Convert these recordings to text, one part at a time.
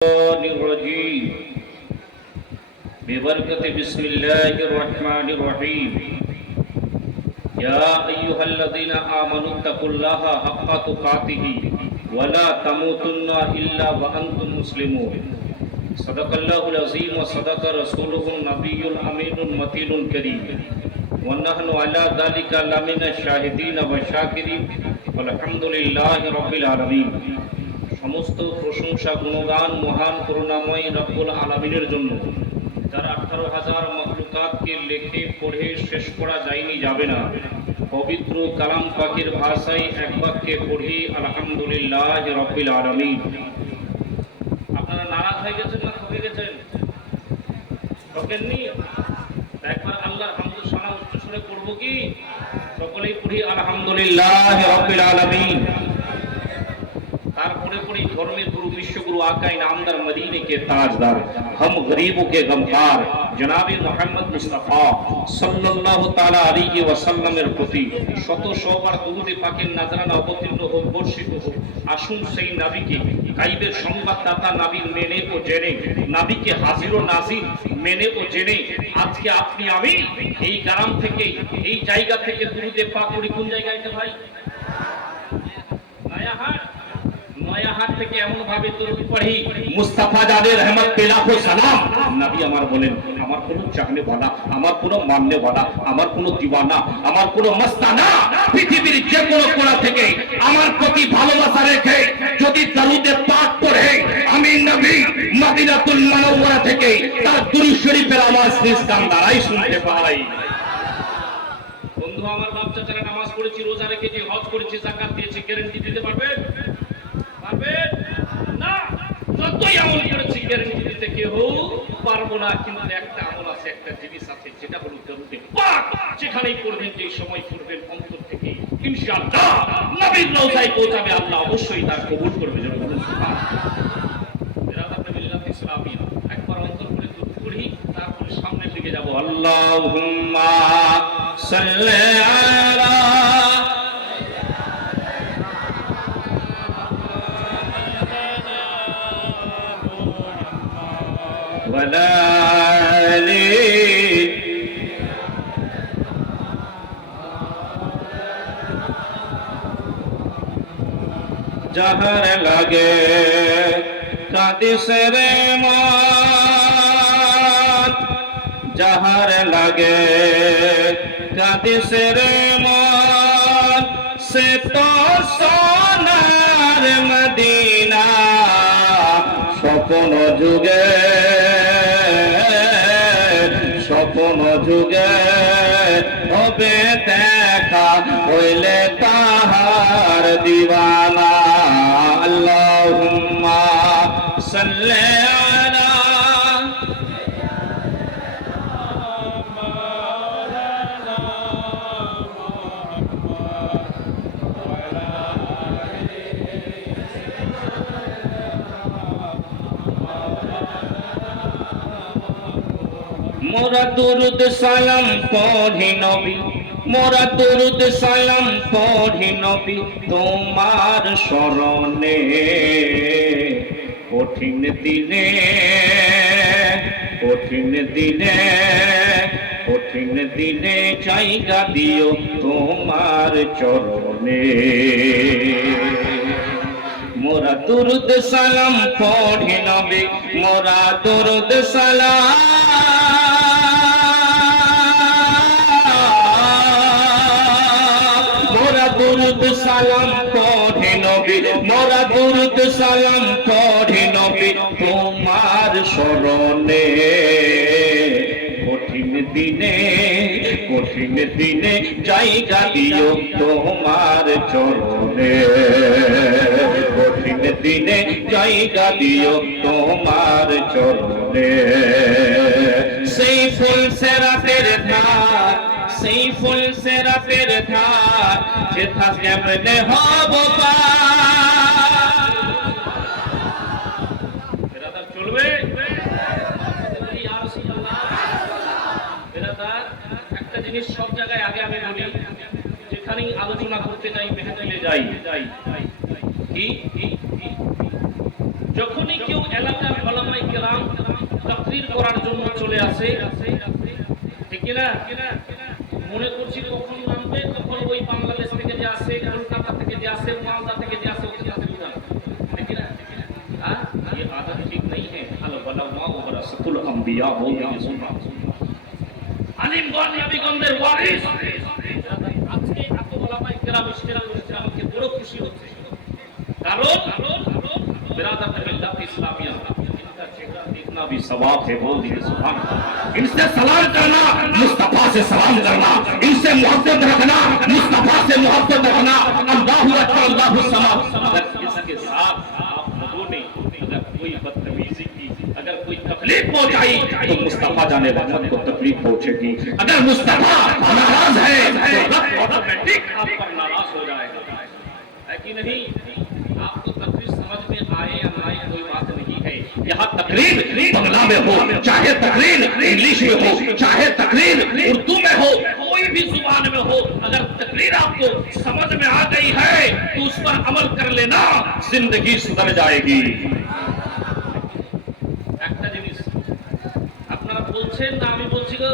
الرجيم ببركة بسم الله الرحمن الرحيم يا أيها الذين آمنوا اتقوا الله حق تقاته ولا تموتن إلا وأنتم مسلمون صدق الله العظيم وصدق رسوله النبي الأمين المتين الكريم ونحن على ذلك لمن الشاهدين والشاكرين والحمد لله رب العالمين। সমস্ত প্রশংসা গুণগান মহান করুণাময় রব্বুল আলামিনের জন্য, যারা 18,000 মাখলুকাতকে লেখে পড়ে শেষ করা যায়নি, যাবে না। পবিত্র কালাম পাকের ভাষায় এক বাক্যে পড়ি আলহামদুলিল্লাহ রব্বিল আলামিন। আপনারা নারাজ হয়ে গেছেন না ঠকে গেছেন? ঠকেননি? একবার আল্লাহর হামদু সানা উচ্চ সুরে পড়ব কি? সকলেই পড়ি আলহামদুলিল্লাহ রব্বিল আলামিন। तारपुरे पूरी धर्मी गुरु विश्व गुरु आका इनामदार मदीने के ताजदार, हम गरीबों के गमखार जनाबी मोहम्मद मुस्तफा सल्लल्लाहु ताला अलैहि वसल्लमेर प्रति शत शोবার দুরূদে পাকের নাজরানা অবতীর্ণ হোক, বর্ষিত হোক। আসুন সেই নবীকে, গায়বের সংবাদদাতা নবীর মেনে ও জেনে, নবীকে হাজির ও নাজির মেনে ও জেনে আজকে আপনি আমি এই গ্রাম থেকে, এই জায়গা থেকে দুরূদে পাক পড়ি। কোন জায়গা এটা ভাই? নয়াহাট। নয়াহাট থেকে এমন ভাবে দরুদ পড়ি, মুস্তাফা জানের রহমত पे लाखों সালাম। নবী আমার বলেন, আমার কোনো চাহনে वाला, আমার কোনো মাননে वाला, আমার কোনো দিওয়ানা, আমার কোনো মস্তানা পৃথিবীর যে কোনো কোণা থেকে আমার প্রতি ভালোবাসা রেখে যদি দরুদে পাক পড়ে, আমি নবী মদিনাতুল মুনাওয়ারা থেকে তার দুরূদ শরীফের আওয়াজ নিজ কান দ্বারাই শুনতে পাই। বন্ধু আমার, বাপ চাচারা নামাজ পড়েছি, রোজা রেখেছি, হজ করেছি, যাকাত দিয়েছি, গ্যারান্টি দিতে পারবেন? না, যতই আমল করেছি গ্যারান্টি দিতে কেউ পারবো না। কিন্তু একটা আমল আছে, একটা জিনিস আছে, যেটা হলো দরুদে পাক। যেখানেই করবেন, যে সময় করবেন, অন্তর থেকে ইনশাআল্লাহ নবীর রওজায় পৌঁছাবে, আল্লাহ অবশ্যই তার কবুল করবে। যেন বলুন সুবহানাল্লাহ। বিরাদাত মিল্লাত ইসলামী একবার অন্তর করে দরুদ পড়ি, তারপরে সামনের দিকে যাব। আল্লাহুম্মা সাল্লি আলা जहर लगे कादिस रे मौत, जहर लगे कादिस रे मौत, से तो सोनार मदीना স্বপ্ন যুগে, স্বপ্ন যুগে হবে দেখা, হইলে তাহার দিওয়ানা। আল্লাহুম্মা সাল্লি আলা মোরা দুরুদ সালাম পড়ি নবী, মোরা দুরুদ সালাম পড়ি নবী তোমার শরণে। কঠিন দিনে, কঠিন দিনে, কঠিন দিনে জায়গা দিও তোমার চরণে। মোরা দুরুদ সালাম পড়ি নবী, মোরা দুরুদ সালাম, মোরা দুরুদ সালাম পড়ি নবী, মোরা দুরুদ সালাম পড়ি নবী তোমার শরণে। কঠিন দিনে, কঠিন দিনে জায়গা দিও তোমার চরণে। কঠিন দিনে জায়গা দিও তোমার চরণে। সেই ফুল সেরাতের ধার, সেই ফুল সেরাতের ধার, যেথা কেমনে হব পার। চলবে একটা জিনিস সব জায়গায় আগে আমি বলি, যেখানেই আলোচনা করতে যাই, মেহফিলে যাই, কি যখনই কেউ এলাকার উলামায়ে কেরাম তাকরীর করার জন্য চলে আসে, ঠিক কি না? মনে করছি কখন নামবে, তখন ওই বাংলাদেশ থেকে যে আসে, কলকাতা থেকে যে আসে, মালদা থেকে যে আসে, ওখানে আসে না, ঠিক কি না? ये आदत ठीक नहीं है। अल उलमा वरसतुल अंबिया बोल दिए सुना, আলিমগণ নবীগণদের ওয়ারিস। আজকে এত উলামায়ে কেরাম ইশতেরাক করেছে, আমাকে বড় খুশি হচ্ছে। কারণ बिरादत मिल्लत इस्लामिया इनका चेहरा देखना भी सवाब है, बोल दिए सुभान अल्लाह। इनसे सलाम करना, मुस्तफा से सलाम करना, इनसे मोहब्बत रखना, मुस्तफा से मोहब्बत रखना। अल्लाहु अकबर, अल्लाहु समद। अगर इसके साथ आप लोगों ने अगर कोई बदतमीजी की, अगर कोई तकलीफ पहुंचाई, तो मुस्तफा जाने रहमत को तकलीफ पहुंचेगी। अगर मुस्तफा नाराज है तो रब ऑटोमेटिक आप पर नाराज हो जाएगा, है कि नहीं? आपको तकरीर समझ में आए या ना आए कोई बात नहीं है। यहाँ तकरीर बंगला में हो, चाहे तकरीर इंग्लिश में हो, चाहे तकरीर उर्दू में हो, कोई भी जुबान में हो, अगर तकरीर आपको समझ में आ गई है तो उस पर अमल कर लेना, जिंदगी सुधर जाएगी। একটা জিনিস আপনারা বলছেন না আমি বলছি গো,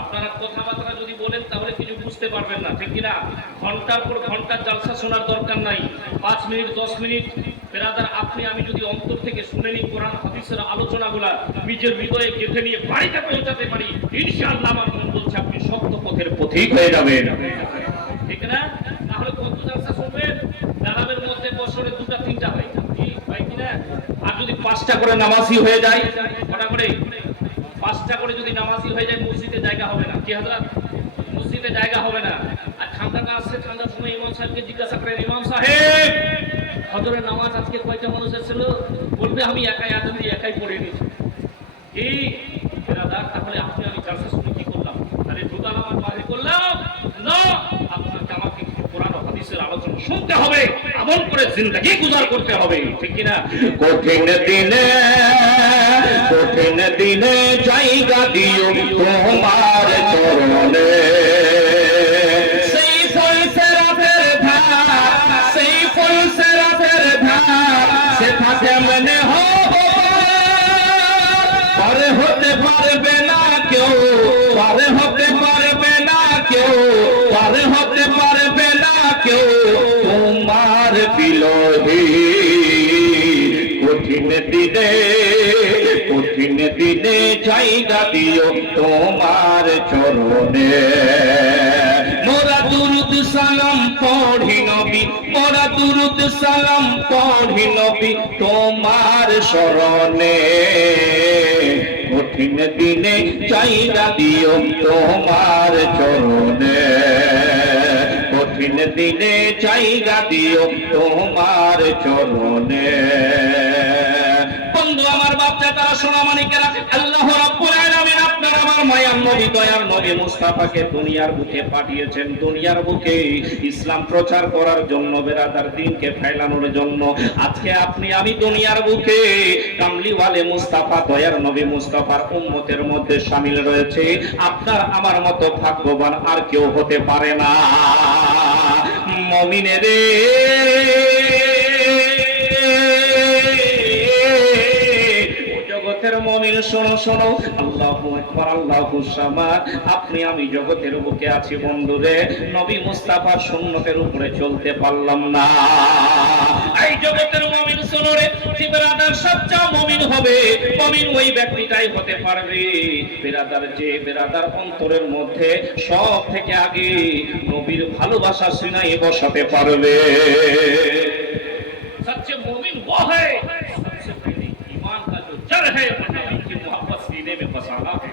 আপনারা কথাবার্তা যদি বলেন তাহলে কিছু বুঝতে পারবেন না, ঠিক কি না? ঘন্টার পর ঘন্টা জালসা শোনার দরকার নাই, 5 মিনিট 10 মিনিট বেরাদার আপনি আমি যদি অন্তর থেকে শুনে নিই কোরআন হাদিসের আলোচনাগুলা, নিজের হৃদয়ে গেঁথে নিয়ে বাড়িতে পৌঁছাতে পারি, ইনশাআল্লাহ আমার মন বলছে আপনি সত্য পথের পথিক হয়ে যাবেন, ঠিক না? তাহলে কত জালসা শুনবেন? গ্রামের মধ্যে বছরে 2টা 3টা হয়, কি হয় কি না? আর যদি 5টা করে নামাজি হয়ে যায়, কটা করে? 5টা করে যদি নামাজি হয়ে যায়, মসজিদে জায়গা হবে না, কি হযরত? মসজিদে জায়গা হবে না। আর ঠান্ডা আসছে, ঠান্ডার সময় ইমাম সাহেবকে জিজ্ঞাসা করেন, ইমাম সাহেব ফজরের নামাজ আজকে কয়টা মানুষ এসেছিল? বলবে আমি একাই আজান দিয়ে একাই পড়ে নিয়েছি। কি বেরাদার, তাহলে আপনি আমি জালসা শুনে কি করলাম? আরে জুতা নামাজ বাড়ি করলাম না, আপনাকে আমাকে কোরআন ও হাদিসের আলোচনা শুনতে হবে, আমল করে জিন্দেগি গুজার করতে হবে, ঠিক কি না? কঠিন দিনে জায়গা দিও তোমার চরণে, সেই ফুল সেরাতের ধার, সেই ফুল সেরাতের ধার, সেটা কেমনে হবে পারে হতে পারবে না কেউ, পারে হতে পারবে না কেউ, পারে হতে পারবে না কেউ তোমার বিলোহী। কঠিন দিনে, কঠিন দিনে জায়গা দিও তোমার চরণে। মোরা দুরুদ সালাম পড়ি নবী, মোরা দুরুদ সালাম পড়ি নবী তোমার শরণে। কঠিন দিনে জায়গা দিও তোমার চরণে, কঠিন দিনে জায়গা দিও তোমার চরণে। বন্ধু আমার বাচ্চা তারা সোনামানিকেরা, আল্লাহ রাব্বুল আলামিন আপনার আমার মায়ার নবী দয়ার নবী মুস্তাফাকে দুনিয়ার বুকে পাঠিয়েছেন, দুনিয়ার বুকে ইসলাম প্রচার করার জন্য, বেরাদার দ্বীনকে ফেলানোর জন্য। আজকে আপনি আমি দুনিয়ার বুকে কামলিওয়ালে মুস্তাফা দয়ার নবী মুস্তাফার উম্মতের মধ্যে শামিল রয়েছে। আপনার আমার মতো ভাগ্যবান আর কেউ হতে পারে না। মুমিনের জগতের মুমিন শোনো শোনো, আল্লাহু আকবার, আল্লাহু সামাদ। আপনি আমি জগতের বুকে আছি বন্ধুরে, নবী মুস্তাফার সুন্নতের উপরে চলতে পারলাম না। এই জগতের মুমিন শোনো রে, যে বেরাদার সবচেয়ে মুমিন হবে, মুমিন ওই ব্যক্তিটাই হতে পারবে বেরাদার, যে বেরাদার অন্তরের মধ্যে সব থেকে আগে নবীর ভালোবাসা সিনায় বসাতে পারবে। সচ্চে মুমিন वो है सबसे पहले ईमान का जो जड़ है नबी की मोहब्बत सीने में बसाना है।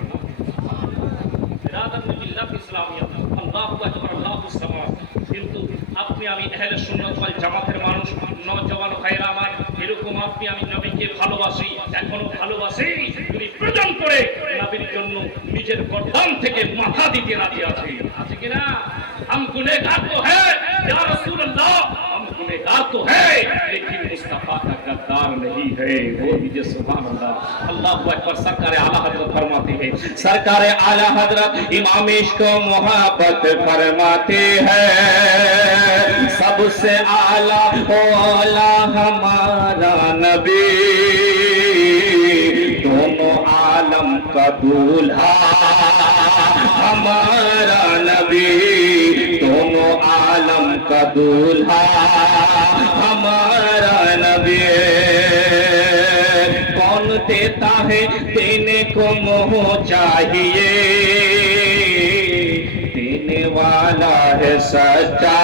बिरादर मिल्लत इस्लामिया, अल्लाहु अकबर, अल्लाहु समद। কিন্তু আপনি আমি আহলে সুন্নাত ওয়াল জামাতের মানুষ, নওজওয়ান ভাইরা আমার, এরকম আপনি আমি নবীকে ভালোবাসি, এখনো ভালোবাসি, যদি প্রয়োজন পড়ে নবীর জন্য নিজের গর্দান থেকে মাথা দিতে রাজি আছি, আছে কিনা? हम गुनहगार तो है या रसूल अल्लाह, हम गुनहगार तो है लेकिन मुस्तफा का गद्दार नहीं, है वो भी सुभान अल्लाह। अल्लाहू अकबर। सरकार आला हजरत फरमाते हैं, सरकार आला हजरत इमाम इश्क मोहब्बत फरमाते हैं, सबसे आला औला हमारा नबी, दोनों आलम का दूल्हा हमारा नबी, दोनों आलम का दूल्हा हमारा नबी। कौन देता है देने को मोह चाहिए, देने वाला है सच्चा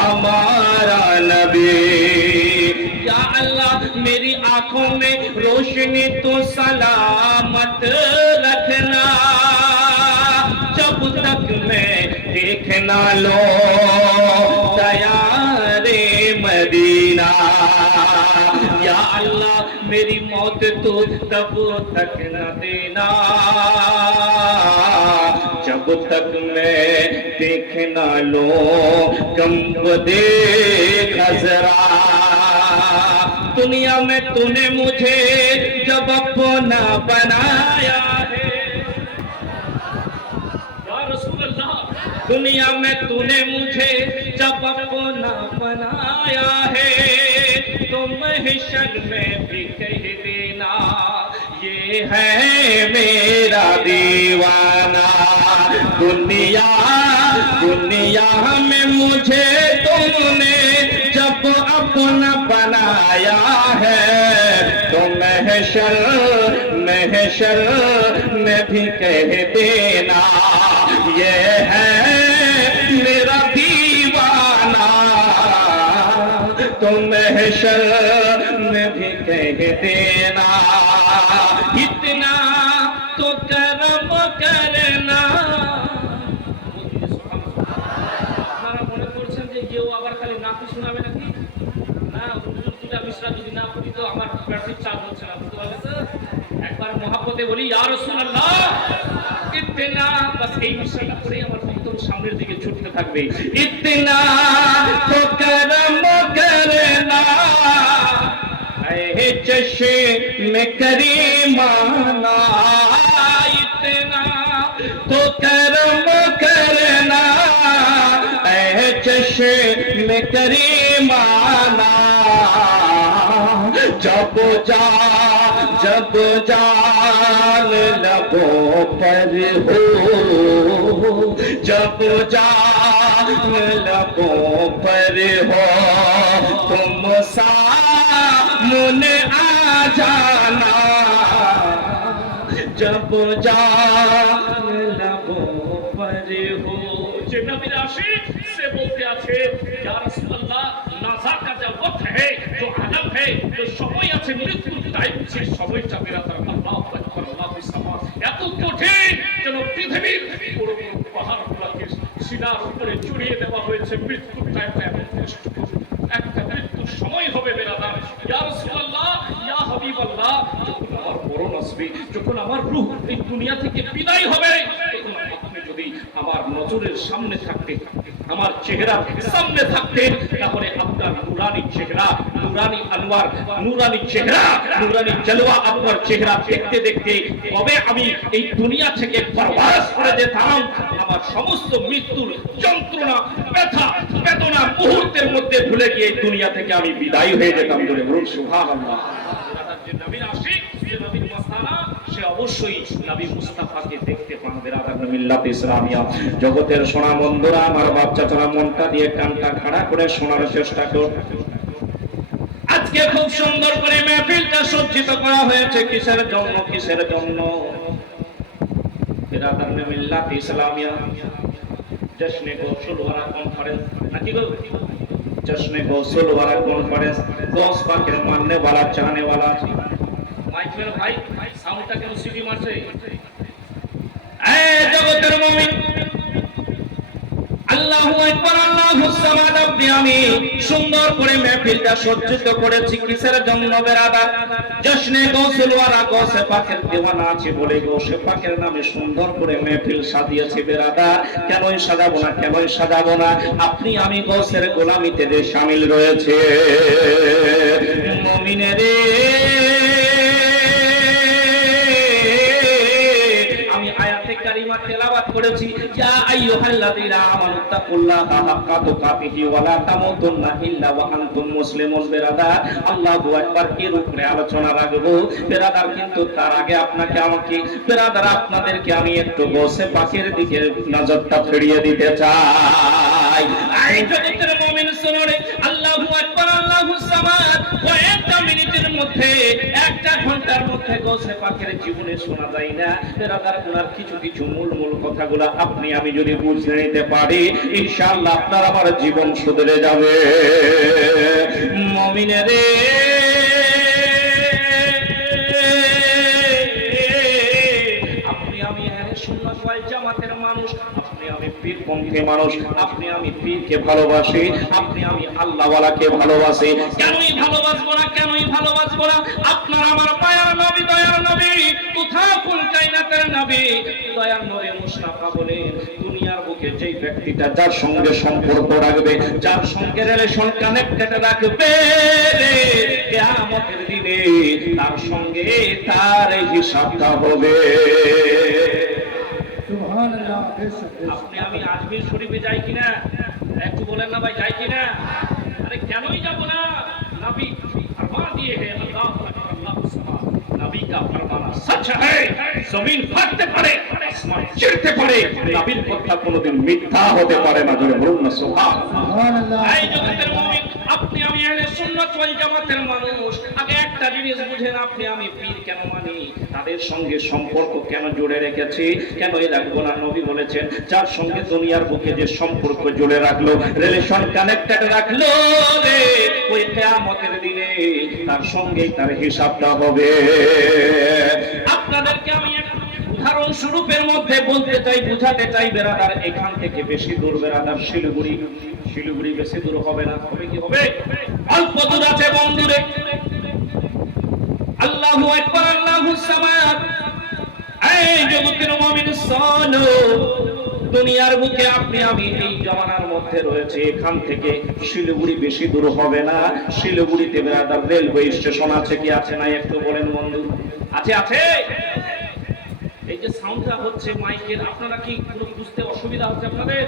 हमारा नबी। या अल्लाह मेरी आंखों में रोशनी तो सलामत रखना, जब तक मैं देख ना लो तैयारे मदीना। या अल्लाह मेरी मौत तो तब तक न देना, जब तक मैं देख ना लो कम देख जरा। दुनिया में तूने मुझे जब अपना बनाया है, दुनिया में तूने मुझे जब अपना बनाया है, तो महशर में भी कह देना ये है मेरा दीवाना। दुनिया दुनिया में मुझे तुमने जब अपना बनाया है, तो महशर में भी कह देना ये है मेरा दीवाना। तो महशर में भी कह देना इतना तो करम करना। আপনারা মনে করছেন যে কেউ আবার খালি নাকি শোনাবে নাকি? না, হুজুর দুটা মিশরা যদি না পড়ি তো আমার ব্যাটারি চার্জ হচ্ছে না, বুঝতে পারলেন তো? একবার মহব্বতে বলি ইয়া রাসূলুল্লাহ इतना, बस এই মিশরাটা পড়ে আমার একদম সামনের দিকে ছুটতে থাকবে। इतना तो करम करना ऐ चश्मे करीमाना, इतना तो करम करना ऐ चश्मे करीमाना। जब जान लबों पर हो, जब जान लबों पर हो, तुम सामने आ जाना। जब जान लबों पर हो, जो नबी आशिक से बोलते आछे या रसूल अल्लाह, नाज़ा का जो वक्त है, जो आलम है, जो समय আছে মৃত্যুর টাইম, সেই সময়টা বেরাতার আল্লাহু আকবার আল্লাহু সামা এত কঠিন যেন পৃথিবীর বড় বড় পাহাড়গুলোকে সিনার উপরে চড়িয়ে দেওয়া হয়েছে। মৃত্যুর টাইমটা এত কষ্ট, একটা মৃত্যুর সময় হবে বেরাদার। ইয়া রাসূলুল্লাহ, ইয়া হাবিবাল্লাহ, যখন আমার মরণ আসবে, যখন আমার রূহ এই দুনিয়া থেকে বিদায় হবে, তখন আপনি যদি আমার নজরের সামনে থাকতে, আমার চেহারার সামনে থাকতেন, তাহলে আপনার নুরানি চেহারা, নুরানি আনওয়ার, নুরানি চেহারা, নুরানি জলওয়া, আপনার চেহারা দেখতে দেখতে কবে আমি এই দুনিয়া থেকে বরবাদ করে যেতাম, আমার সমস্ত মৃত্যুর যন্ত্রণা, ব্যথা, বেদনা মুহূর্তের মধ্যে ভুলে গিয়ে এই দুনিয়া থেকে আমি বিদায় হয়ে যেতাম। বলে বলুন সুবহানাল্লাহ। যে নবীর আশিক, যে নবীর মাস্তানা, সে অবশ্যই নবী মুস্তাফাকে দেখতে পান। বেরাদার মিল্লাত ইসলামিয়া জগতের সোনা বন্ধুরা, আমার বাচ্চারা মনটা দিয়ে কানটা খাড়া করে শোনার চেষ্টা করুন। আজকে খুব সুন্দর করে মাহফিলটা সজ্জিত করা হয়েছে কিসের জন্য? কিসের জন্য? বেরাদার মিল্লাত ইসলামিয়া জশ্নে গোসল ওয়ারা কনফারেন্স, নাকি গো? जश्न गौसल वाला कॉन्फ्रेंस, गौस पाकेर मानने वाला, चाहने वाला। माइक में भाई साउंडটা কেন সিটি মারছে? এই জগতের মুমিন, আল্লাহু আকবার, আল্লাহুস সামাদ। আপনি আমি সুন্দর করে মাহফিলটা সজ্জিত করেছি কিসের জন্য বেরাদার? জশ্নে গৌসল ওয়ালা, গৌসে পাকের দিওয়ানা আছে বলে গৌসে পাকের নামে সুন্দর করে মাহফিল সাজিয়েছি বেরাদার। কেনই সাজাবো না, কেনই সাজাবো না? আপনি আমি গৌসের গোলামিতে যে শামিল রয়েছে। মুমিনেরে করেছি, ইয়া আইয়ুহাল্লাযীনা আমানুত্তাকুল্লাহা হাক্কা তুকাতিহি ওয়া লা তামুতুন্না ইল্লা ওয়া আনতুম মুসলিমুন। বেরাদার, আল্লাহু আকবার এর উপরে আলোচনা রাখবো বেরাদার, কিন্তু তার আগে আপনাকে আমাকে বেরাদার আপনাদেরকে আমি একটু বসে পাখির দিকে নজরটা ফিরিয়ে দিতে চাই। এই জগতের মুমিন শুনুন, আল্লাহু আকবার আল্লাহুস সামাদ। কয়েকটা মিনিটের মধ্যে, একটা ঘন্টার মধ্যে গোসে পাখির জীবনে শোনা যায় না বেরাদার। ওনার কিছু কিছু মূল কথাগুলো আপনি আমি যদি বুঝে নিতে পারি, ইনশাআল্লাহ আপনার আমার জীবন সুধরে যাবে। মুমিনের আপনি আমি আহলে সুন্নাত ওয়াল জামাতের মানুষ, আপনি আমি পীরপন্থী মানুষ, আপনি আমি পীরকে ভালোবাসি, আপনি আমি আল্লাহওয়ালাকে ভালোবাসি। কেনই ভালোবাসবো না, কেনই ভালোবাসবো না? আপনার আমার মায়ার নবী, দয়ার নবী, কোথাও কোন কায়নাতের নবী, দয়ার নবী মুস্তাফা বলেন, দুনিয়ার বুকে যেই ব্যক্তিটা যার সঙ্গে সম্পর্ক রাখবে, যার সঙ্গে রিলেশন কানেক্টেড রাখবে, কিয়ামতের দিনে তার সঙ্গে তার হিসাবটা হবে। সুবহানাল্লাহ। আপনি আমি আজমির শরীফে যাই কিনা একটু বলেন না ভাই, যাই কিনা? আরে কেনই যাব না? নবী ফরমান দিয়ে হে আল্লাহ নবী का फरमाना सच है। जमीन फाटते পারে, আসমান চিরতে পারে, নবীর কথা কোনোদিন মিথ্যা হতে পারে না। জোরে বলুন না সুবহানাল্লাহ। এই জগতের মুমিন আপনি আমি আহলে সুন্নাত ওয়াল জামাতের মানুষ, আগে একটা জিনিস বুঝেন, আপনি আমি পীর কেন মানি, তাদের সঙ্গে সম্পর্ক কেন জুড়ে রেখেছি, কেন রাখবো না? নবী বলেছেন, যার সঙ্গে দুনিয়ার বুকে যে সম্পর্ক জুড়ে রাখলো, রিলেশন কানেক্টেড রাখলো রে, ওই কিয়ামতের দিনে তার সঙ্গেই তার হিসাবটা হবে। আপনাদেরকে আমি উদাহরণ স্বরূপের মধ্যে বলতে চাই, বুঝাতে চাই বেরাদার, এখান থেকে বেশি দূর বেরাদার শিলিগুড়ি। শিলিগুড়ি বেশি দূর হবে না, হবে কি হবে? অল্প দূর আছে বন্ধুরে। আল্লাহু আকবার আল্লাহুস সামাদ। এই জগতের মুমিন শোনো, দুনিয়ার বুকে আপনি আমি এই জামানার মধ্যে রয়েছে, এখান থেকে শিলিগুড়ি বেশি দূর হবে না। শিলিগুড়িতে বেরাদার রেলওয়ে স্টেশন আছে কি আছে না একটু বলেন বন্ধু? আছে, আছে। এই যে সাউন্ডটা হচ্ছে মাইকের, আপনারা কি কোনো বুঝতে অসুবিধা হচ্ছে আপনাদের?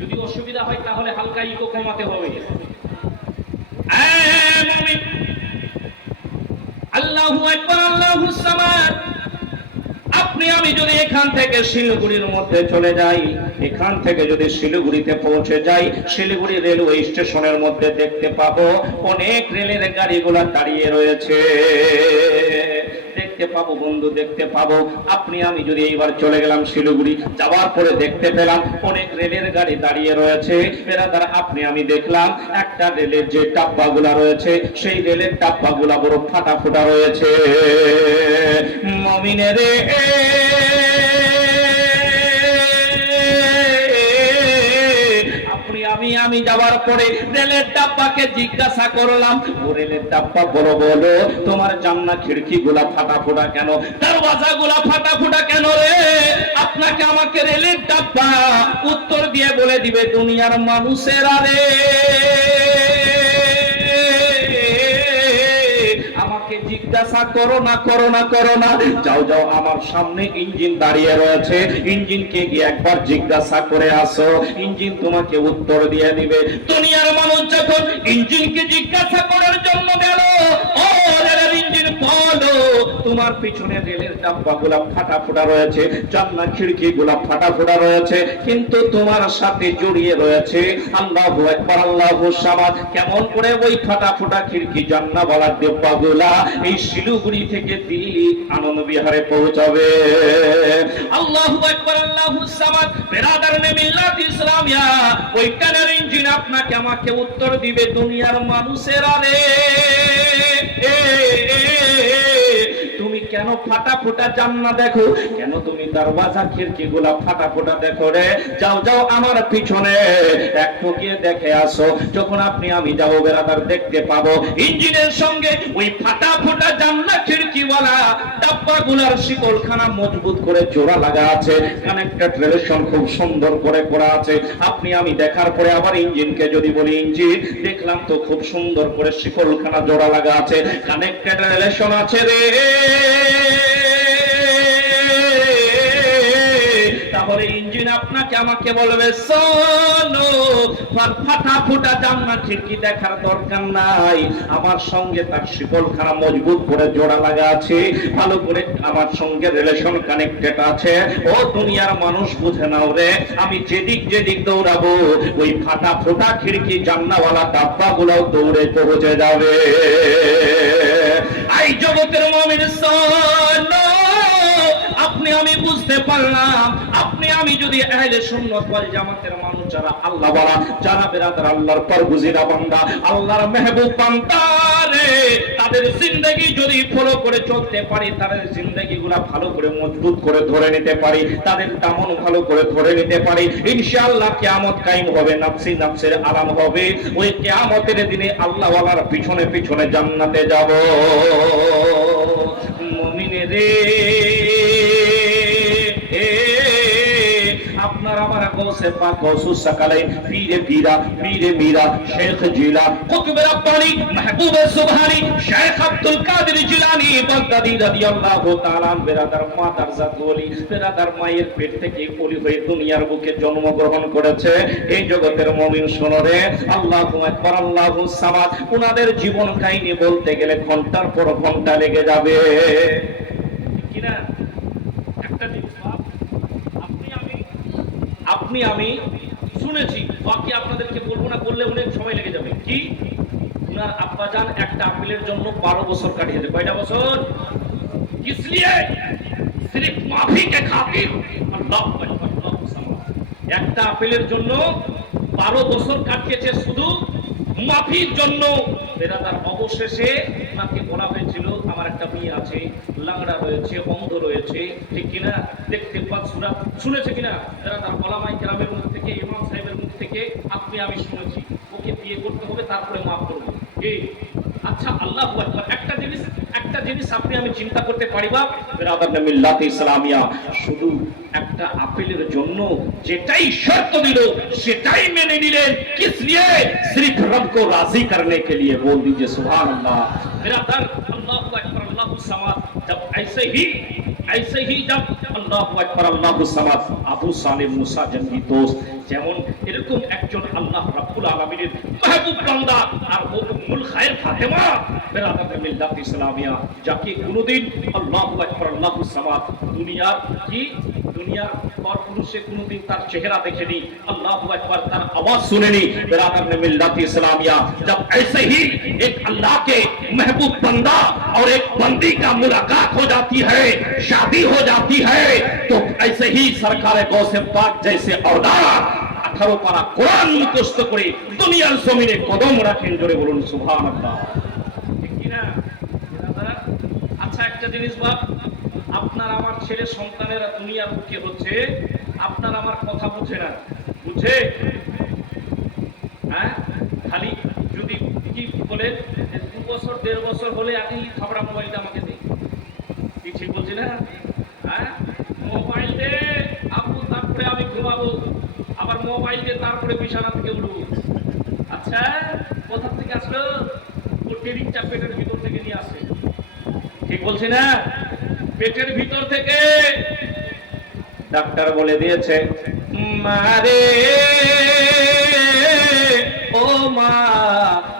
যদি অসুবিধা হয় তাহলে হালকা ইকো কমাতে হবে। আল্লাহু আকবার আল্লাহুস সামাদ। আপনি আমি যদি এখান থেকে শিলিগুড়ির মধ্যে চলে যাই, এখান থেকে যদি শিলিগুড়িতে পৌঁছে যাই, শিলিগুড়ি রেলওয়ে স্টেশনের মধ্যে দেখতে পাবো অনেক রেলের গাড়িগুলা দাঁড়িয়ে রয়েছে, দেখতে পাবো বন্ধু, দেখতে পাবো। আপনি আমি যদি এইবার চলে গেলাম শিলিগুড়ি, যাওয়ার পরে দেখতে পেলাম অনেক রেলের গাড়ি দাঁড়িয়ে রয়েছে বেরাদার। আপনি আমি দেখলাম একটা রেলের যে ডাব্বাগুলা রয়েছে, সেই রেলের ডাব্বাগুলা বড় ফাটা ফোটা রয়েছে। মুমিনের আমি যাওয়ার পরে রেলের ডাব্বাকে জিজ্ঞাসা করলাম, ও রেলের ডাব্বা বড় বলো, তোমার জানলা খিড়কি গুলা ফাটা ফোটা কেন, দরওয়াজা গুলা ফাটা ফোটা কেন রে? আপনাকে আমাকে রেলের ডাব্বা উত্তর দিয়ে বলে দিবে, দুনিয়ার মানুষেরা রে, আমাকে জিজ্ঞাসা করো না, করো না, করো না। যাও যাও, আমার সামনে ইঞ্জিন দাঁড়িয়ে রয়েছে, ইঞ্জিনকে গিয়ে একবার জিজ্ঞাসা করে আসো, ইঞ্জিন তোমাকে উত্তর দিয়ে দিবে। দুনিয়ার মানুষ যখন ইঞ্জিনকে জিজ্ঞাসা করার জন্য গেল, ও রেলের ইঞ্জিন বলো, তোমার পিছনে রেলের ডাব্বাগুলা ফাটা ফোটা রয়েছে, জানলা খিড়কিগুলা ফাটা ফোটা রয়েছে, কিন্তু তোমার সাথে জড়িয়ে রয়েছে আল্লাহু আকবার আল্লাহুস সামাদ। কেমন করে ওই ফাটা ফোটা খিড়কি জানলাওয়ালা ডাব্বাগুলা এই শিলিগুড়ি থেকে দিল্লি আনন্দ বিহারে পৌঁছাবে? আল্লাহু আকবার আল্লাহুস সামাদ। বেরাদার মিল্লাত ইসলামিয়া, ওই ট্রেনের ইঞ্জিন আপনাকে আমাকে উত্তর দিবে, দুনিয়ার মানুষেরা রে, তুমি কেন ফাটা ফোটা জানলা দেখো, কেন তুমি দরওয়াজা খিড়কি গুলা ফাটা ফোটা দেখো রে? যাও যাও, আমার পিছনে একটু গিয়ে দেখে আসো। যখন আপনি আমি যাবো বেরাদার, দেখতে পাবো ইঞ্জিনের সঙ্গে ওই ফাটা ফোটা জানলা খিড়কিওয়ালা ডাব্বাগুলার শিকলখানা মজবুত করে জোড়া লাগা আছে, কানেক্টেড রিলেশন খুব সুন্দর করে করা আছে। আপনি আমি দেখার পরে আবার ইঞ্জিনকে যদি বলি, ইঞ্জিন দেখলাম তো খুব সুন্দর করে শিকলখানা জোড়া লাগা আছে, কানেক্টেড রিলেশন আছে রে। তাহলে ইঞ্জিন আপনাকে আমাকে বলবে শোনো, ফাটা ফুটা জানলা খিড়কি দেখার দরকার নাই, আমার সঙ্গে তার শিকলখানা মজবুত করে জোড়া লাগা আছে, ভালো করে আমার সঙ্গে রিলেশন কানেক্টেড আছে। ও দুনিয়ার মানুষ বুঝে নাও রে, আমি যেদিক যেদিক দৌড়াবো ওই ফাটা ফোটা খিড়কি জানলাওয়ালা ডাব্বা গুলাও দৌড়ে পৌঁছে যাবে। এই জগতের মুমিন শোনো, আপনি আমি বুঝতে পারলাম, আপনি আমি যদি আহলে সুন্নাত ওয়াল জামাতের মানুষ যারা আল্লাহ ওয়ালা, যারা বেরাদার আল্লাহর পরগুজিরা বান্দা, আল্লাহর মেহবুব বান্দা রে, তাদের জিন্দেগি যদি ফলো করে চলতে পারি, তাদের জিন্দেগিগুলা ভালো করে মজবুত করে ধরে নিতে পারি, তাদের দামন ভালো করে ধরে নিতে পারি, ইনশাআল্লাহ কিয়ামত কায়েম হবে, নাফসি নাফসের আরাম হবে। ওই কিয়ামতের দিনে আল্লাহ ওয়ালার পিছনে পিছনে জান্নাতে যাব। মুমিনে রে, আপনার আমার গৌসে পাক গৌসুস সাকালাইন, পীরে পীরা, পীরে মীরা, শেখ জিলা, কুতুবে রব্বানি, মাহবুবে সুবহানি, শেখ আব্দুল কাদের জিলানী বাগদাদী রাদিয়াল্লাহু তাআলা, বেরাদার মাতার জাত ওলি, বেরাদার মায়ের পেট থেকে ওলি হয়ে দুনিয়ার বুকে জন্মগ্রহণ করেছে। এই জগতের মুমিন শোনো রে, আল্লাহু আকবার, আল্লাহু সামাদ, ওনাদের জীবন কাহিনী বলতে গেলে ঘন্টার পর ঘন্টা লেগে যাবে, ঠিক না? একটা জিনিস আপনি আমি শুনেছি, বাকি আপনাদেরকে বলবো না, বললে অনেক সময় লেগে যাবে। কি, উনার আব্বাজান একটা আপেলের জন্য 12 বছর কাটিয়েছে। কয়টা বছর? কিস লিয়ে? সির্ফ মাফি কে খাতির। আল্লাহু আকবার, আল্লাহু সামাদ। একটা আপেলের জন্য 12 বছর কাটিয়েছে শুধু মাফির জন্য। বেরাদার অবশেষে ওনাকে বলা হয়েছিল, আমার একটা মেয়ে আছে, লাংড়া রয়েছে, অন্ধ রয়েছে, ঠিক কিনা? দেখতে পাচ্ছ, শুনেছে কিনা? বেরাদার ওলামায়ে কেরামের মুখ থেকে, ইমাম সাহেবের মুখ থেকে আপনি আমি শুনেছি, ওকে বিয়ে করতে হবে, তারপরে মাফ করব। এই আচ্ছা, আল্লাহু আকবার। একটা জিনিস আপনি আমি চিন্তা করতে পারিবা, বেরাদার মিল্লাতে ইসলামিয়া শুধু একটা আপেলের জন্য যেটাই শর্ত দিল সেটাই মেনে নিলেন। কিস লিয়ে? সির্ফ রব को राजी करने के लिए। बोल दीजिए सुभान अल्लाह। बेरादर, अल्लाहु अकबर, अल्लाहु समाद। जब ऐसे ही जब अल्लाहु अकबर, अल्लाहु समाद, আবু সালেম মুসা জঙ্গি দোস্ত, যেমন এরকম একজন আল্লাহ রাব্বুল আলামিনের মাহবুব বান্দা, আর ও উম্মুল খায়র ফাতেমা, বেরাদর মিল্লাত ইসলামিয়া, যাকে কোনোদিন আল্লাহু আকবার, আল্লাহু সামাদ, দুনিয়ার পরপুরুষে কোনোদিন তার চেহারা দেখেনি, আল্লাহু আকবার, তার আওয়াজ শুনেনি। বেরাদর মিল্লাত ইসলামিয়া, जब ऐसे ही एक अल्लाह के महबूब बंदा और एक बंदी का मुलाकात हो जाती है, शादी हो जाती है, तो ऐसे ही सरकार गौसे पाक जैसे औलाद 18 পারা কোরআন মুখস্থ করে দুনিয়ার জমিনে কদম রাখেন। জোরে বলুন সুবহানাল্লাহ, ঠিক কি না? আচ্ছা, একটা জিনিস বাপ, আপনার আমার ছেলে সন্তানেরা দুনিয়ার বুকে হচ্ছে, আপনার আমার কথা বুঝে না, বুঝে? হ্যাঁ, খালি যদি কি বলে 2 বছর 1.5 বছর হলে আগেই খাবড়া মোবাইলটা আমাকে দে, ঠিক বলছি না? হ্যাঁ, মোবাইল দে আপু, তারপরে আমি ঘুমাবো, আবার মোবাইল দে, তারপরে বিছানা থেকে উঠবো। আচ্ছা, কোথা থেকে আসলো? ও ট্রেনিংটা পেটের ভিতর থেকে নিয়ে আসে, ঠিক বলছি না? পেটের ভিতর থেকে ডাক্তার বলে দিয়েছে, মারে ও মা,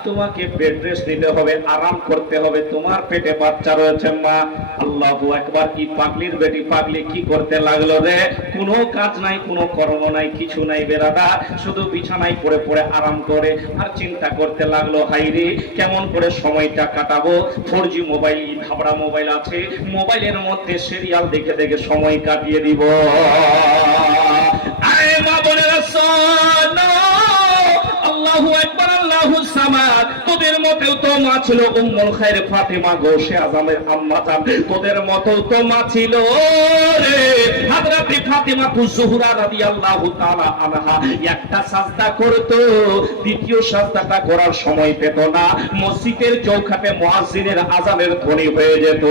তোমাকে বেড রেস্ট নিতে হবে, আরাম করতে হবে, তোমার পেটে বাচ্চা রয়েছে মা। আল্লাহু আকবার। কি পাগলির বেটি পাগলি কি করতে লাগলো রে? কোনো কাজ নাই, কোনো কর্ম নাই, কিছু নাই বেরাদা, শুধু বিছানায় পড়ে পড়ে আরাম করে আর চিন্তা করতে লাগলো, হাইরে কেমন করে সময়টা কাটাবো। 4G মোবাইল, ভাবড়া মোবাইল আছে, মোবাইলের মধ্যে সিরিয়াল দেখে দেখে সময় কাটিয়ে দিব। আরে মা বোনেরা শোনো, আল্লাহু আকবার, আল্লাহু সামাদ। তোদের মতেও তো মা ছিল উম্মুল খায়র ফাতেমা গৌসে আজমের আম্মা জান, তোদের মতেও তো মা ছিল রে হযরত ফাতেমা জোহরা রাদিয়াল্লাহু তাআলা আনহা। একটা সাজদা করতো, দ্বিতীয় সাজদাটা করার সময় পেত না, মসজিদের চৌকাঠে মুয়াজ্জিনের আযানের ধ্বনি হয়ে যেত।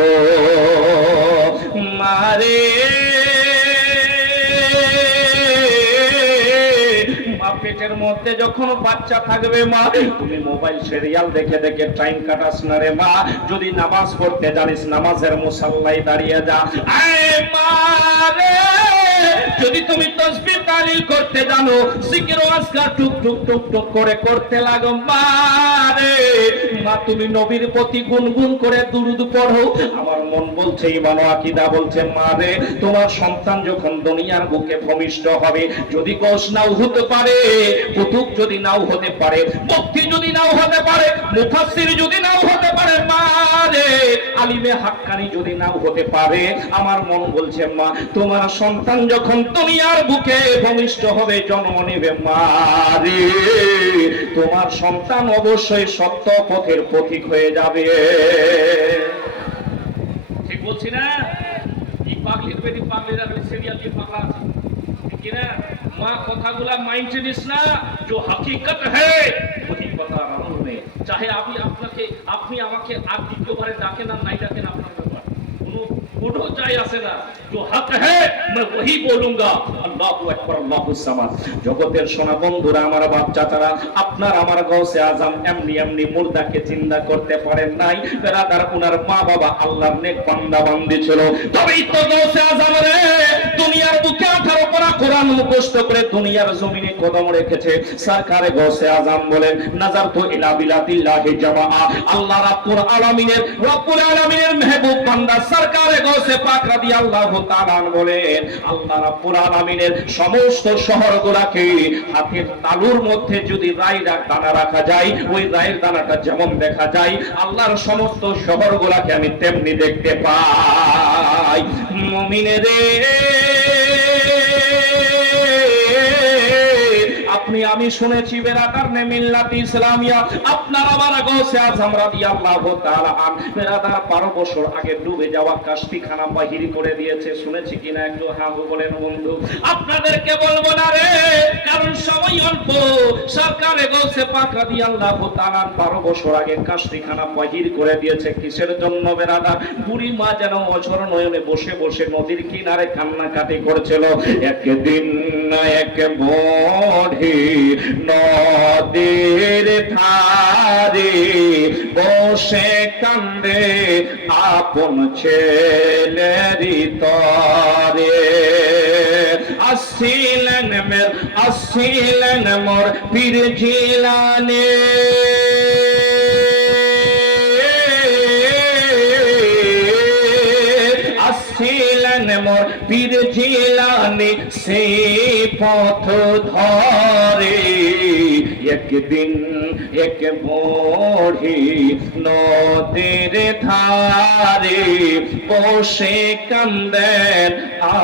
মারে পেটের মধ্যে যখন বাচ্চা থাকবে মা, তুমি মোবাইল সিরিয়াল দেখে দেখে টাইম কাটাস না রে মা। যদি নামাজ পড়তে জানিস নামাজের মুসাল্লায় দাঁড়িয়ে যা। আয় মা রে, যদি তুমি তাসবিহ তাহলিল করতে জানো, জিকির ও আজকার টুক টুক টুক টুক করে করতে লাগো মা রে। মা তুমি নবীর প্রতি গুনগুন করে দুরূদ পড়ো। আমার মন বলছে, ইমান ও আকীদা বলছে, মা রে তোমার সন্তান যখন দুনিয়ার বুকে ভূমিষ্ঠ হবে, যদি গোশ নাও হতে পারে, কুতুব যদি নাও হতে পারে, মুফতি যদি নাও হতে পারে, মুফাসসির যদি নাও হতে পারে, মা রে আলিমে হাক্কানি যদি নাও হতে পারে, আমার মন বলছে মা তোমার সন্তান যখন দুনিয়ার বুকে ভূমিষ্ঠ হবে, জন্ম নেবে, মা রে তোমার সন্তান অবশ্যই সত্য পথের পথিক হয়ে যাবে। ঠিক বলছি না? এই পাগলির পেটি পাগলিরা সিরিয়াল দিয়ে পাগলা আছে, ঠিক না? মা কথাগুলা মাইন্ডে নিস না, जो हकीकत है वही बता रहा हूं मैं। चाहे আপনি আমাকে আর দ্বিতীয়বারে ডাকেন আর নাই ডাকেন, আপনার ব্যাপার, কোনো যায় আসে না। जो हक है मैं वही बोलूंगा। আল্লাহু আকবার, আল্লাহু সামাদ। জগতের সোনা বন্ধুরা, আমার বাচ্চা তারা, আপনার আমার গৌসে আজম এমনি এমনি মুর্দাকে চিন্তা করতে পারেন নাই। বেরাদার উনার মা বাবা আল্লাহর নেক বান্দা বান্দি ছিল, তবেই তো গৌসে আজম রে দুনিয়ার বুকে 18 পারা কোরআন মুখস্থ করে দুনিয়ার জমিনে কদম রেখেছে। সরকারে গৌসে আজম বলেন, নাজারতু ইলা বিলাদিল্লাহি জামাআ। আল্লাহ রাব্বুল আলামিনের মেহবুব বান্দা সরকারে গৌসে পাক রাদিয়াল্লাহু তাআলা বলেন, আল্লাহ রাব্বুল আলামিনের সমস্ত শহরগুলোকে হাতের তালুর মধ্যে যদি রায়ের দানা রাখা যায়, ওই রায়ের দানাটা যেমন দেখা যায়, আল্লাহর সমস্ত শহরগুলোকে আমি তেমনি দেখতে পাই। মুমিনের আপনি আমি শুনেছি বেরাদার নে মিল্লাত ইসলামিয়া, আপনার আমার গৌসে আজম রাদিয়াল্লাহু তাআলা আন বেরাদার 12 বছর আগে ডুবে যাওয়া কাশফিখানা বাহির করে দিয়েছে। শুনেছি কিনা একটু হ্যাঁ বলেন বন্ধু। আপনাদেরকে বলবো না রে, কারণ সময় অল্প। সরকারে গৌসে পাক রাদিয়াল্লাহু তাআলা 12 বছর আগে কাশফিখানা বাহির করে দিয়েছে। কিসের জন্য বেরাদার? বুড়ি মা যেন অঝর নয়নে বসে বসে নদীর কিনারে কান্নাকাটি করছিল। একদিন না এক বড় নদীর ধারে বসে কান্দে আপন ছেলের তরে। আসিলেন মোর পীর জিলানী, মোর পীর জিলানী সে পথ ধরে। একদিন এক বড়ি নদীর ধারে বসে কান্দেন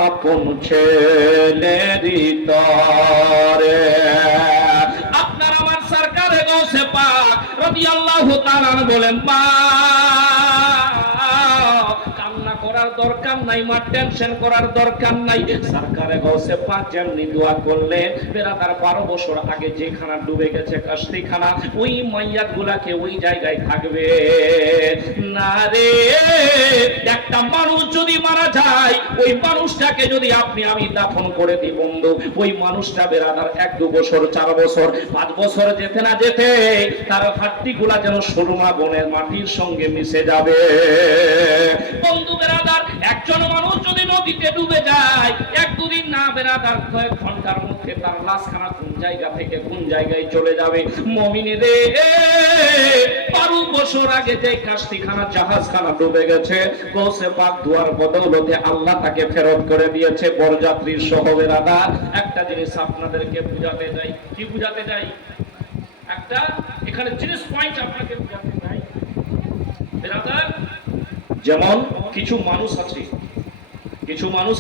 আপন ছেলের তরে। আপনার আমার সরকারে গৌসে পাক রাদিয়াল্লাহু তাআলা বলেন, মা করার দরকার নাই, মা টেনশন করার দরকার নাই। সরকারে গৌসে পাক যেমনি দোয়া করলেন, বেরাদার 12 বছর আগে যেখানা ডুবে গেছে কাশফিখানা, ওই মাইয়াত গুলাকে ওই জায়গায় থাকবে না রে। একটা মানুষ যদি মারা যায়, ওই মানুষটাকে যদি আপনি আমি দাফন করে দিই বন্ধু, ওই মানুষটা বেরাদার 1-2 বছর 4 বছর 5 বছর যেতে না যেতে তার হাড্ডি গুলা যেন সুরমা বনের মাটির সঙ্গে মিশে যাবে বন্ধু। বেরাদার একজন মানুষ যদি নদীতে ডুবে যায়, 1-2 দিন না বেরাদার কয়েক ঘন্টার মধ্যে তার লাশখানা কোন জায়গা থেকে কোন জায়গায় চলে যাবে। মুমিনেরে 12 বছর আগে যে কাশফিখানা জাহাজখানা ডুবে গেছে, গৌসে পাক দুয়ার বদৌলতে আল্লাহ তাকে ফেরত করে দিয়েছে বরযাত্রীর সহ। বেরাদার একটা জিনিস আপনাদেরকে বুঝাতে যাই। কি বুঝাতে যাই? একটা এখানে জিনিস পয়েন্ট আপনাকে বুঝাতে চাই বেরাদার। যেমন কিছু মানুষ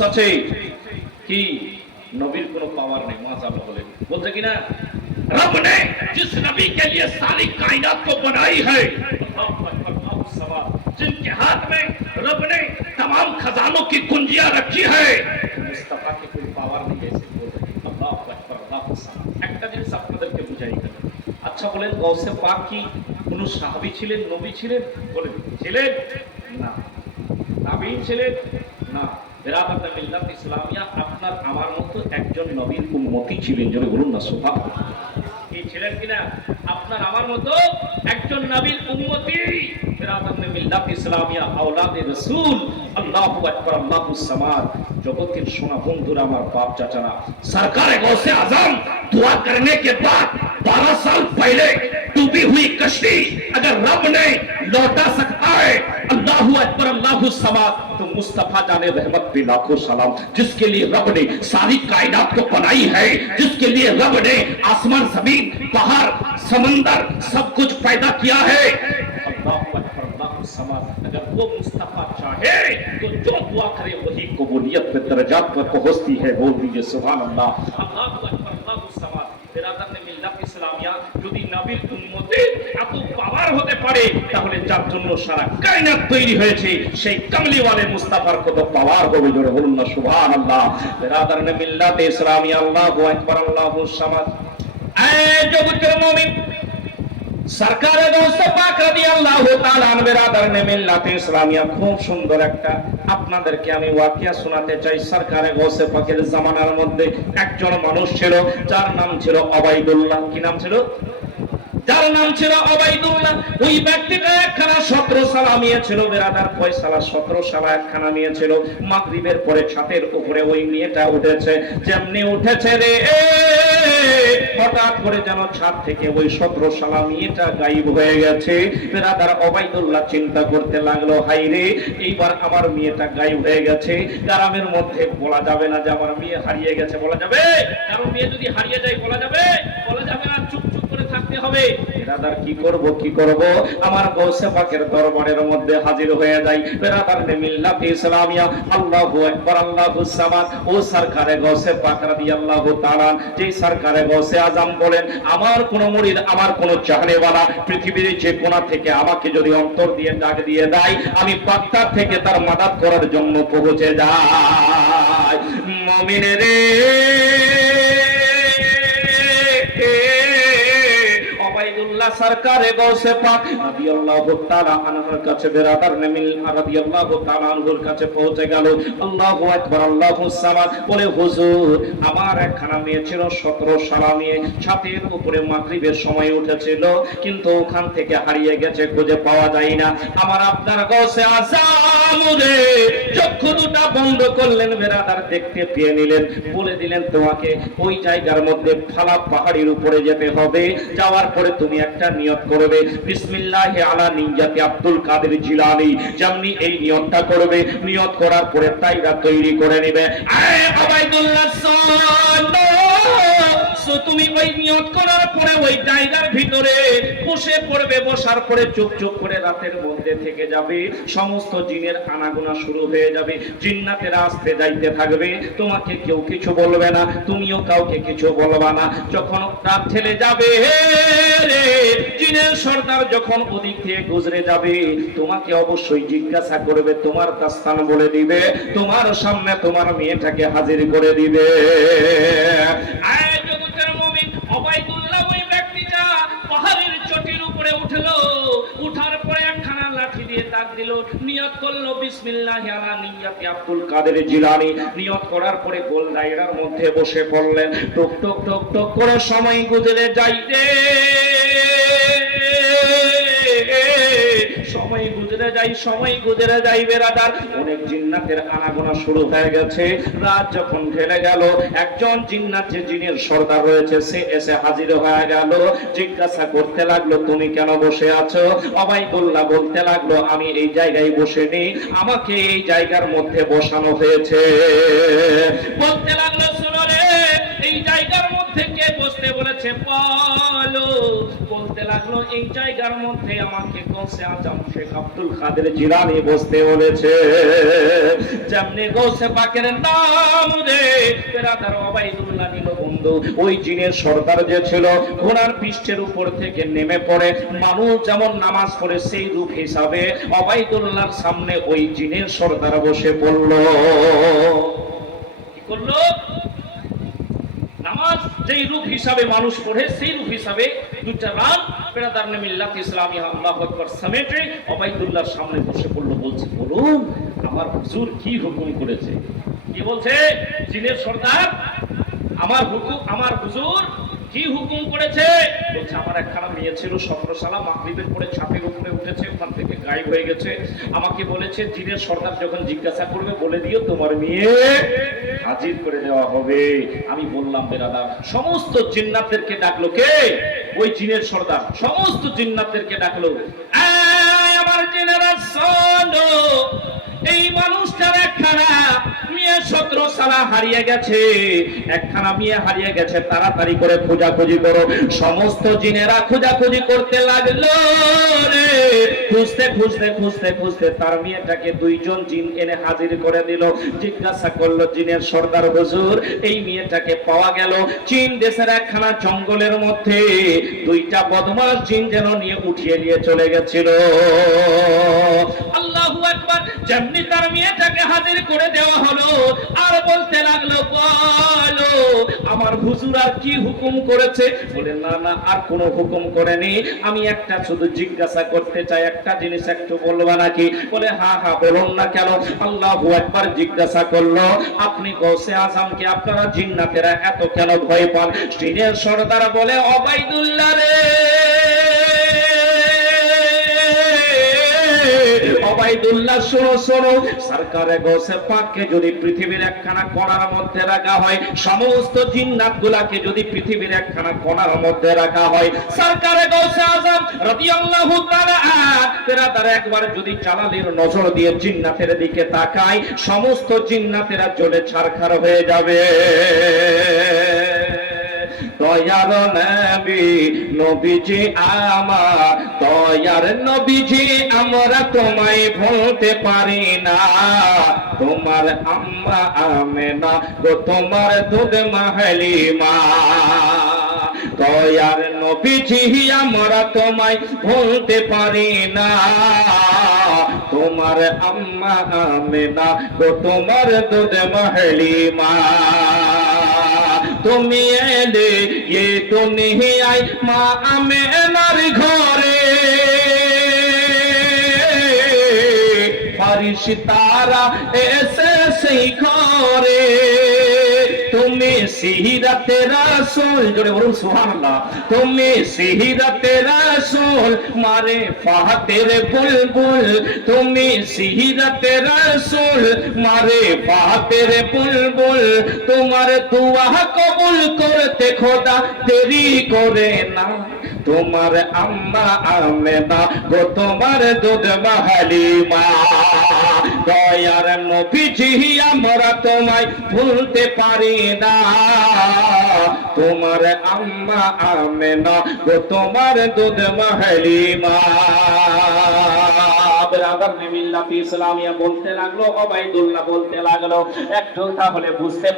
আছে কি নবীর কোনো পাওয়ার নেই, মাশাআল্লাহ বলে বলতে কিনা, रब ने जिस नबी के लिए सारी कायनात को बनाई है, जिनके हाथ में रब ने तमाम खजानों की कुंजियां रखी है, मुस्तफा की कोई पावर नहीं ऐसे बोलते। अल्लाहु अकबर, अल्लाहु सलाम। একটা জিনিস আপনাদেরকে বুঝাই গেল। আচ্ছা বলেন, গৌসে পাক কি কোন সাহাবী ছিলেন, নবী ছিলেন? বলেন ছিলেন না। তাবিঈন ছিলেন না। বেরাদার মিল্লাত ইসলামিয়া আপনার আমার মতো একজন নবীর উম্মতি ছিলেন। জোরে বলুন না সুবহানাল্লাহ। ছিলেন কিনা? আপনার আমার মতো একজন নবীর উম্মতি, বিরাদার মিল্লাত ইসলামিয়া, আওলাদে রাসূল। আল্লাহু আকবার, আল্লাহুস সামাদ। জগতের সোনা বন্ধুরা, আমার বাপ চাচারা, सरकार गौसे आजम दुआ करने के बाद 12 साल पहले डूबी हुई कश्ती अगर रब ने लौटा सकता है, अल्लाहु अकबर, अल्लाहु समाद, तो मुस्तफा जाने रहमत भी लाखों सलाम, जिसके लिए रब ने सारी कायनात को बनाई है, जिसके लिए रब ने आसमान, जमीन, पहाड़, समंदर सब कुछ पैदा किया है। अल्लाहु अकबर, अल्लाहु समाद। अगर वो मुस्तफा चाहे तो जो दुआ करे वही कबूलियत पे दर्जात पर पहुंचती है। बोल दीजिए सुभान अल्लाह। अल्लाहु अकबर, अल्लाहु समाद। বিরাদার মিল্লাত ইসলামিয়া যদি নবীর উম্মতে এত পাওয়ার হতে পারে, তাহলে যার জন্য সারা কায়নাত তৈরি হয়েছে সেই কামলিওয়ালে মুস্তাফার কত পাওয়ার হবে, জোরে বলুন না সুবহানাল্লাহ। বিরাদার মিল্লাত ইসলামিয়া, আল্লাহু আকবার, আল্লাহু সামাদ। এই জগতের মুমিন, सरकार गौसे पाक রাদিয়াল্লাহু তাআলা আনহু, বিরাদার মিল্লাত ইসলামিয়া, খুব সুন্দর একটা আপনাদেরকে আমি ওয়াকিয়া শোনাতে চাই। সরকারে গৌসে পাকের জামানার মধ্যে একজন মানুষ ছিল, যার নাম ছিল ওবাইদুল্লাহ। কি নাম ছিল? যার নাম ছিল ওবাইদুল্লাহ। ওই ব্যক্তিটা একখানা সত্র সালা নিয়েছিল, বিরাদার ফয়সালা সত্র সালা একখানা নিয়েছিল। মাগরিবের পরে ছাদের উপরে ওই মেয়েটা উঠেছে। যেমনি উঠেছে রে, হঠাৎ করে যেন ছাদ থেকে ওই সত্র সালা মেয়েটা গায়েব হয়ে গেছে। বিরাদার ওবাইদুল্লাহ চিন্তা করতে লাগলো, হাই রে, এইবার আমার মেয়েটা গায়েব হয়ে গেছে। গ্রামের মধ্যে বলা যাবে না যে আমার মেয়ে হারিয়ে গেছে, বলা যাবে? কারণ মেয়ে যদি হারিয়ে যায় বলা যাবে? বলা যাবে না, চুপ চুপ করে থাকতে হবে। বিরাদার কি করব, কি করব? আমার গৌসে পাকের দরবারের মধ্যে হাজির হয়ে যাই। বিরাদার মিল্লাত ইসলামিয়া, আল্লাহু আকবার, আল্লাহুস সামাদ। ও সরকারে গৌসে পাক রাদিয়াল্লাহু তাআলা, যে সরকারে গৌসে আজম বলেন, আমার কোন মুরিদ, আমার কোন চাহনেওয়ালা পৃথিবীর যে কোণা থেকে আমাকে যদি অন্তর দিয়ে ডাক দিয়ে দেয়, আমি বাগদাদ থেকে তার মাদাদ করার জন্য পৌঁছে যাই। মুমিনের রে, ওবাইদুল্লাহ সরকারে গৌসে পাক রাদিয়াল্লাহু তাআলা আনহুর কাছে, বিরাদার মিল্লাত রাদিয়াল্লাহু তাআলা আনহুর কাছে পৌঁছে গেল। আল্লাহু আকবার, আল্লাহুস সামাদ। বলে, হুজুর, আমার একখানা মেয়ে ছিল 17 সালা মেয়ে, ছাদের উপরে মাগরিবের সময় উঠেছিল, কিন্তু ওখান থেকে হারিয়ে গেছে, খুঁজে পাওয়া যায় না। আমার আপনার গৌসে আজম রে চক্ষু দুটা বন্ধ করলেন, বিরাদার দেখতে পেয়ে নিলেন। বলে দিলেন, তোমাকে ওই জায়গার মধ্যে ফালা পাহাড়ের উপরে যেতে হবে। যাওয়ার পরে তুমি একটা নিয়ত করবে, বিসমিল্লাহি আলা নিয়াতি আব্দুল কাদের জিলানী। যেমনি এই নিয়তটা করবে, নিয়ত করার পরে তাইরা তৈরি করে নেবে। ওবাইদুল্লাহ তুমি ওই নিয়ত করার পরে ওই জায়গার ভিতরে বসে পড়বে। বসার পরে চুপ চুপ করে রাতের মধ্যে থেকে যাবে। সমস্ত জিনের আনাগোনা শুরু হয়ে যাবে, জিন্নাতেরা আসতে যাইতে থাকবে। তোমাকে কেউ কিছু বলবে না, তুমিও কাউকে কিছু বলবা না। যখন রাত ছেলে যাবে, জিনের সর্দার যখন ওদিক থেকে গুজরে যাবে, তোমাকে অবশ্যই জিজ্ঞাসা করবে, তোমার দাস্তান বলে দিবে, তোমার সামনে তোমার মেয়েটাকে হাজির করে দিবে। ওবাইদুল্লাহ ওই ব্যক্তিটা পাহাড়ের চটির উপরে উঠলো। উঠার পরে একখানা লাঠি দিয়ে তাক দিল, নিয়ত করলো বিসমিল্লাহি আলা নিয়াতি আব্দুল কাদের জিলানী। নিয়ত করার পরে গোল দায়রার মধ্যে বসে পড়লেন। টক টক টক টক করে সময় গুজরে যাইতে, সময় গুজরে যাই, সময় গুজরে যাই। বেরাদার অনেক জিন্নাতের আনাগোনা শুরু হয়ে গেছে। রাত যখন ঢেলে গেল, একজন জিন্নাত, যে জিনের সর্দার রয়েছে, সে এসে হাজির হয়ে গেল। জিজ্ঞাসা করতে লাগলো, তুমি কেন বসে আছো? ওবাইদুল্লাহ বলতে লাগলো, আমি এই জায়গায় বসেনি, আমাকে এই জায়গার মধ্যে বসানো হয়েছে। বলতে লাগলো, শুনো রে, এই জায়গার মধ্যে কে বসতে বলেছে বলো। বলতে লাগলো, এই জায়গার মধ্যে আমাকে গৌসে আজম শেখ আব্দুল কাদের জিলানী বসতে বলেছে। যেমনি গৌসে পাকের নাম রে, বিরাদার ওবাইদুল্লাহ নিল বন্ধু। ওই জিনের সর্দার যে ছিল, ঘোড়ার পৃষ্ঠের উপর থেকে নেমে পড়ে মানুষ যেমন নামাজ পড়ে, সেই রূপ হিসাবে ওবাইদুল্লাহর সামনে ওই জিনের সর্দার বসে পড়ল। কি করলো? নামাজ যেই রূপ হিসাবে মানুষ পড়ে, সেই রূপ হিসাবে দুটা রাত বিরাদার মিল্লাত ইসলামিয়া, আল্লাহু আকবার, সমেতে ওবাইদুল্লাহর সামনে বসে পড়ল। বলছে, বলুন আমার হুজুর কি হুকুম করেছে? কি বলছে জিনের সর্দার? আমার হুকুম, আমার হুজুর কি হুকুম করেছে? বলছে আমার একখানা মেয়ে ছিল 17 সালা, মাগরিবের পরে ছাদের উপরে উঠেছে, ওখান থেকে গায়েব হয়ে গেছে। আমাকে বলেছে জিনের সর্দার যখন জিজ্ঞাসা করবে বলে দিও তোমার মেয়ে হাজির করে দেওয়া হবে। আমি বললাম বেরাদার, সমস্ত জিন্নাতদেরকে ডাকলো কে? ওই জিনের সর্দার সমস্ত জিন্নাতদেরকে ডাকলো, এই আমার জিনেরা শোনো, এই মানুষটার একখানা মেয়ে 17 সালা হারিয়ে গেছে, একখানা মেয়ে হারিয়ে গেছে, তাড়াতাড়ি করে খোঁজাখুঁজি করো। সমস্ত জিনেরা খোঁজাখুঁজি করতে লাগলো রে। খুঁজতে খুঁজতে খুঁজতে খুঁজতে তার মেয়েটাকে দুইজন জিন এনে হাজির করে দিল। জিজ্ঞাসা করলো জিনের সর্দার হুজুর, এই মেয়েটাকে পাওয়া গেল চীন দেশের একখানা জঙ্গলের মধ্যে, দুইটা বদমাশ জিন যেন নিয়ে উঠিয়ে নিয়ে চলে গেছিল। আল্লাহু আকবার। যেমনি তার মেয়েটাকে হাজির করে দেওয়া হলো, আর বলতে লাগলো বলো আমার হুজুর আর কি হুকুম করেছে? বলে না না আর কোনো হুকুম করেনি, আমি একটা শুধু জিজ্ঞাসা করতে চাই, একটা জিনিস একটু বলবা নাকি? বলে হ্যাঁ হ্যাঁ বলুন না কেন? আল্লাহু আকবার। জিজ্ঞাসা করলো আপনি গৌসে আজমকে আপনারা জিন্নাতেরা এত কেন ভয় পান? জিনের সর্দার বলে ওবাইদুল্লাহ রে, ওবাইদুল্লাহ শোনো শোনো, সরকারে গৌসে পাককে যদি পৃথিবীর একখানা কোণার মধ্যে রাখা হয়, সমস্ত জিন্নাত গুলাকে যদি পৃথিবীর একখানা কোণার মধ্যে রাখা হয়, সরকারে গৌসে আজম রাদিয়াল্লাহু তাআলা তারা একবার যদি জালালের নজর দিয়ে জিন্নাতের দিকে তাকায়, সমস্ত জিন্নাতেরা জ্বলে ছারখার হয়ে যাবে। দয়ার নবী নবীজি আমার, দয়ার নবীজি আমরা তোমায় ভুলতে পারি না, তোমার আম্মা আমেনা গো তোমার দুধ মা হালিমা। দয়ার নবীজি আমরা তোমায় ভুলতে পারি না, তোমার আম্মা আমেনা গো তোমার দুধ মা হালিমা। তুমি এলে ये দুনিয়ায় মা আমেনার ঘরে, ফরিশতারা এসে সেই ঘরে, তুমি সিরাতে রাসূল, জোরে বলুন সুবহানাল্লাহ, তুমি সিরাতে রাসূল মারে ফাতের বুলবুল, তুমি সিরাতে রাসূল মারে ফাতের বুলবুল, তোমার দুআ কবুল করতে খোদা দেরি করে না, তোমার আম্মা আমেনা গো তোমার দুধ মা হালিমা। দয়ার নবীজি আমরা তোমায় ভুলতে পারি না, তোমার আম্মা আমেনা গো তোমার দুধ মা হালিমা। ব্রাদার মিল্লাত ইসলামিয়া বলতে লাগলো, ওবাইদুল্লাহ বলতে লাগলো, একটু তাহলে বুঝতে